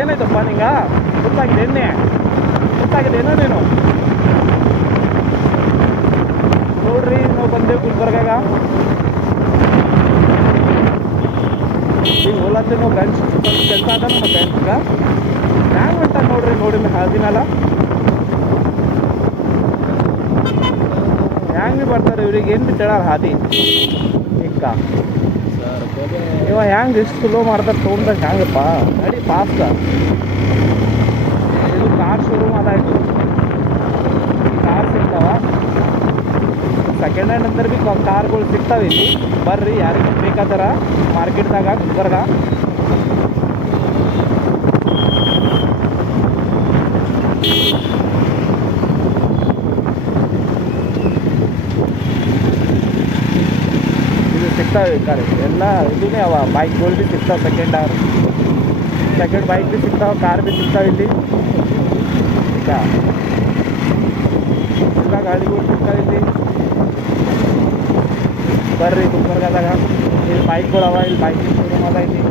ಏನಾಯ್ತಪ್ಪ ನಿಂಗ ಗೊತ್ತಾಗಿದೆ ಎಣ್ಣೆ ಗೊತ್ತಾಗಿದೆನೋ ನೀನು ನೋಡ್ರಿ ನಾವು ಬಂದೇವು ಗುಲ್ಬರ್ಗಾಗ ಈಗ ಹೋಲತ್ತೆ ನಾವು ಬೆಂಚ್ ಕೆಲಸ ಅದ ನಮ್ಮ ಬೆಂಚ್ಗೆ ಹ್ಯಾಂಗೆ ಹೊಂಟ ನೋಡ್ರಿ ನೋಡಿ ಹಾದಿನಲ್ಲ ಹ್ಯಾಂಗೆ ಬರ್ತಾರೆ ಇವ್ರಿಗೆ ಏನು ಬಿಟ್ಟು ಹೇಳಾರ ಹಾದಿ ಈಗ ಇವ ಹ್ಯಾಂಗೆ ಇಷ್ಟು ಸ್ಲೋ ಮಾಡ್ತಾರೆ ತೊಗೊಂಡ್ರೆ ಹ್ಯಾಂಗಪ್ಪ ನಡಿ ಫಾಸ್ಟ್ ಇದು ಕಾರ್ ಶೋರೂಮ್ ಅದಾಯ್ತು ಕಾರ್ ಸಿಗ್ತಾವ ಸೆಕೆಂಡ್ ಹ್ಯಾಂಡ್ ಅಂದ್ರೆ ಭೀ ಕಾರ್ಗಳು ಸಿಗ್ತಾವೆ ಇಲ್ಲಿ ಬರ್ರಿ ಯಾರಿಗೆ ಬೇಕಾದಾರ ಮಾರ್ಕೆಟ್ದಾಗ ಗುಲ್ಬರ್ಗ ಇದು ಸಿಗ್ತಾವೆ ಕಾರ್ ಎಲ್ಲ ಇದನ್ನೇ ಅವ ಬೈಕ್ಗಳು ಭೀ ಸಿಗ್ತಾವೆ ಸೆಕೆಂಡ್ ಬೈಕ್ ಭೀ ಸಿಗ್ತಾವೆ ಕಾರ್ ಭೀ ಸಿಗ್ತಾವೆ ಇಲ್ಲಿ ಎಲ್ಲ ಗಾಡಿಗಳು ಸಿಗ್ತಾವೆ ಇಲ್ಲಿ ಬರ್ರಿ ಗುಲ್ಬರ್ಗಾದಾಗ ಇಲ್ಲಿ ಬೈಕ್ಗಳು ಅವ ಇಲ್ಲಿ ಬೈಕ್ ಶೋರೂಮ್ ಅದ ಇಲ್ಲಿ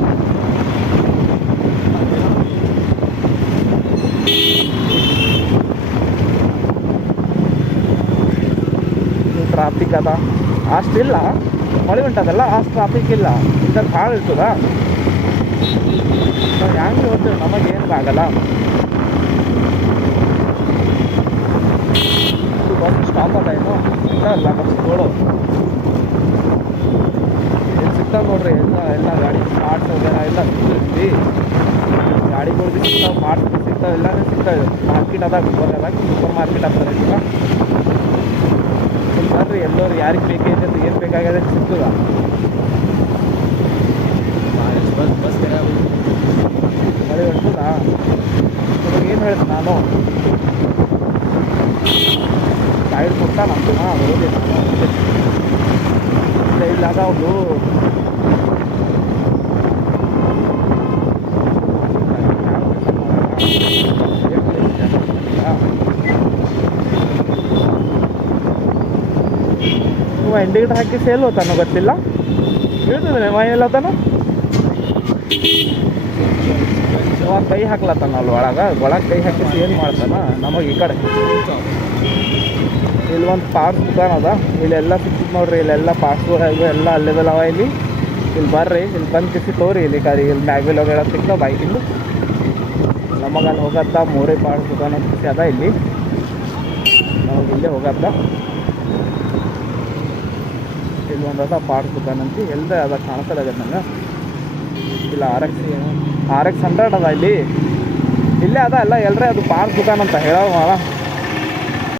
ಟ್ರಾಫಿಕ್ ಅದ ಅಷ್ಟಿಲ್ಲ ಮಳೆ ಉಂಟದಲ್ಲ ಅಷ್ಟು ಟ್ರಾಫಿಕ್ ಇಲ್ಲ ಇದ್ರ ಭಾಳ ಇರ್ತದ ನಾವು ಹ್ಯಾಂಗೆ ಹೋಗ್ತೇವೆ ನಮಗೇನು ಆಗಲ್ಲ ಬಸ್ ಸ್ಟಾಪ್ ಅದ ಏನು ಸಿಗ್ತಾವಲ್ಲ ಬಸ್ಗಳು ಏನು ಸಿಗ್ತಾವೆ ನೋಡ್ರಿ ಎಲ್ಲ ಗಾಡಿ ಪಾರ್ಟ್ಸ್ ವಗೇರ ಎಲ್ಲ ಸಿಗ್ತೈತಿ ಗಾಡಿಗಳು ಭೀ ಸಿಗ್ತಾವೆ ಪಾರ್ಟ್ಸ್ ಭೀ ಸಿಗ್ತಾವೆ ಎಲ್ಲನೂ ಸಿಗ್ತಾವೆ ಮಾರ್ಕೆಟ್ ಅದ ಗುಲ್ಬರ್ಗಾದಾಗ ಸೂಪರ್ ಮಾರ್ಕೆಟ್ ಆಗ್ತದೆ ಈಗ ಬರ್ರಿ ಎಲ್ಲರೂ ಯಾರಿಗೆ ಬೇಕೈತೆ ಅಂತ ಏನು ಬೇಕಾಗಿದೆ ಸಿಗ್ತದ ಮಳೆ ಹೊಡ್ತದ ಇವಾಗ ಏನು ಹೇಳ್ದೆ ನಾನು ಸೈಡ್ ಕೊಡ್ತಾ ನಮ್ದು ಓದಿ ನಾನು ಇಲ್ಲ ಅದಾವ್ದು ಇಂಡಿಕೇಟರ್ ಹಾಕಿ ಸೇಲ್ ಹೋತಾನೋ ಗೊತ್ತಿಲ್ಲ ಹೇಳ್ತಿದ್ದಾನೆ ಎಲ್ಲತಾನ ಅವಾಗ ಕೈ ಹಾಕ್ಲತ್ತಾನ ಅಲ್ಲಿ ಒಳಗೆ ಕೈ ಹಾಕಿ ಏನು ಮಾಡ್ತಾನ ನಮಗೆ ಈ ಕಡೆ ಇಲ್ಲಿ ಒಂದು ಪಾರ್ಟ್ಸ್ ದುಕಾನ್ ಅದ ಇಲ್ಲೆಲ್ಲ ಸಿಗ್ತದೆ ನೋಡ್ರಿ ಇಲ್ಲೆಲ್ಲ ಪಾರ್ಟ್ಸ್ಗಳು ಎಲ್ಲ ಅಲ್ಲೆವೆಲ್ಲ ಅವ ಇಲ್ಲಿ ಬರ್ರಿ ಇಲ್ಲಿ ಬಂದು ಕಿಸಿ ತೋರಿ ಇಲ್ಲಿ ಗಾಡಿ ಇಲ್ಲಿ ಮ್ಯಾಗ್ವಿಲ್ ಹೋಗೋ ಸಿಗ್ತಾವೆ ಬೈಕಿಂದು ನಮಗೆ ಅಲ್ಲಿ ಹೋಗತ್ತ ಮೂರೇ ಪಾರ್ಟ್ಸ್ ದುಕಾನ್ ಅಂತ ಕಿಸಿ ಅದ ಇಲ್ಲಿ ನಮಗೆ ಇಲ್ಲೇ ಹೋಗತ್ತ ಇಲ್ಲಿ ಒಂದು ಅದ ಪಾರ್ಟ್ಸ್ ದುಕಾನ್ ಅಂತ ಎಲ್ಲೇ ಅದ ಕಾಣಿಸೋದಾಗತ್ತೆ ನಂಗೆ ಇಲ್ಲ RX 100 ಅದ ಇಲ್ಲೇ ಅದ ಅಲ್ಲ ಎಲ್ಲರೇ ಅದು ಪಾರ್ಟ್ಸ್ ದುಕಾನ್ ಅಂತ ಹೇಳೋ